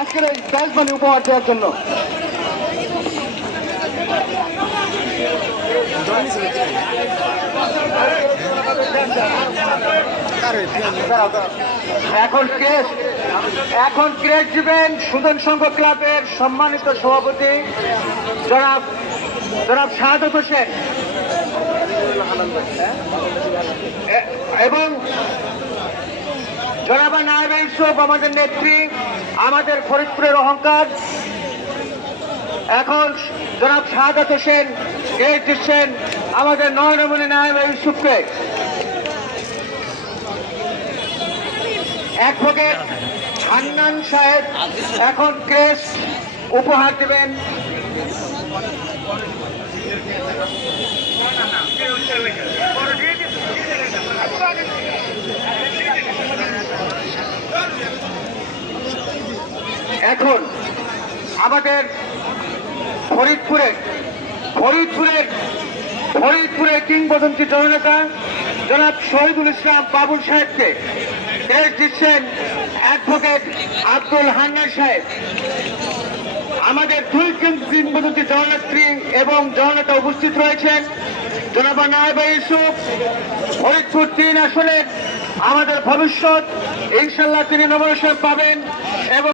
আজকের এই মেজবানি উপহার দেওয়ার জন্য। এখন ক্রেস্ট দিবেন সুদন সংঘ ক্লাবের সম্মানিত সভাপতি জনাব শাহাদত হোসেন এবং জনাবা নায়েব ইউসুফ আমাদের নেত্রী, আমাদের ফরিদপুরের অহংকার। এখন জনাব শাহাদত হোসেন ক্রেস্ট দিচ্ছেন আমাদের নয়নমণি নায়েব ইউসুফকে। অ্যাডভোকেট হান্নান সাহেব এখন ক্রেস্ট উপহার দেবেন। এখন আমাদের ফরিদপুরের কিংবদন্তি জননেতা জনাব শহীদুল ইসলাম বাবুল সাহেবকে ক্রেস্ট দিচ্ছেন অ্যাডভোকেট আব্দুল হান্নান সাহেব। আমাদের দুই কিংবদন্তি জননেত্রী এবং জননেতা উপস্থিত রয়েছেন। জনাব নায়েব ইউসুফ ফরিদপুর 3 আসনের আমাদের ভবিষ্যৎ, ইনশাল্লাহ তিনি নমিনেশন পাবেন এবং